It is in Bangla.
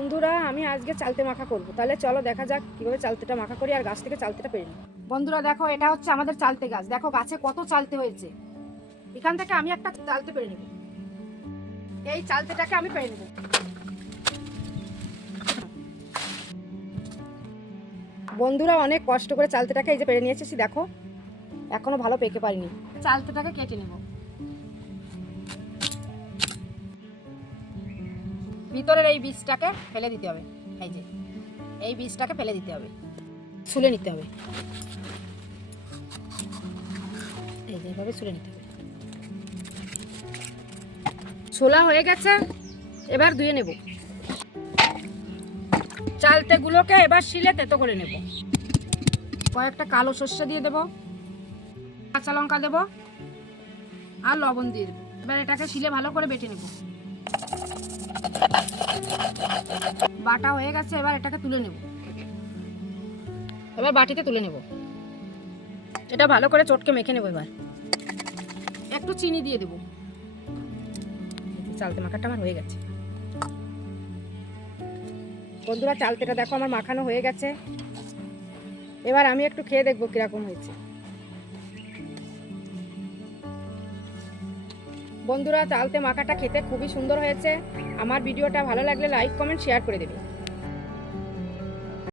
বন্ধুরা আমি আজকে চালতে মাখা করব, তাহলে চলো দেখা যাক কিভাবে চালতেটা মাখা করি আর গাছ থেকে চালতেটা পেরে নিই। বন্ধুরা দেখো, এটা হচ্ছে আমাদের চালতে গাছ। দেখো গাছে কত চালতে হয়েছে। এখান থেকে আমি একটা চালতে পেরে নেব। এই চালতেটাকে আমি পেরে নেব। বন্ধুরা অনেক কষ্ট করে চালতেটাকে এই যে পেরে নিয়েছি, দেখো এখনো ভালো পেকে পারিনি। চালতেটাকে কেটে নেব। ভিতরের এই বীজটাকে ফেলে দিতে হবে। এই যে এই বীজটাকে ফেলে দিতে হবে, ছুলে নিতে হবে। এই যে এইভাবে ছুলে নিতে হবে। ছোলা হয়ে গেছে, এবার ধুয়ে নেব। চালতেগুলোকে এবার শিলে তেতো করে নেব। কয়েকটা কালো সর্ষে দিয়ে দেব, কাঁচা লঙ্কা দেব আর লবণ দিয়ে দেবো। এবার এটাকে শিলে ভালো করে বেটে নেব। বাটা হয়ে গেছে, এবার এটাকে তুলে নেব। এবার বাটিতে তুলে নেব। এটা ভালো করে চটকে মেখে নেব। এবার একটু চিনি দিয়ে দেব। চালতে মাখাটা আমার হয়ে গেছে। বন্ধুরা চালতেটা দেখো আমার মাখানো হয়ে গেছে। এবার আমি একটু খেয়ে দেখবো কিরকম হয়েছে। বন্ধুরা চালতে মাখাটা খেতে খুবই সুন্দর হয়েছে। আমার ভিডিওটা ভালো লাগলে লাইক কমেন্ট শেয়ার করে দেবে।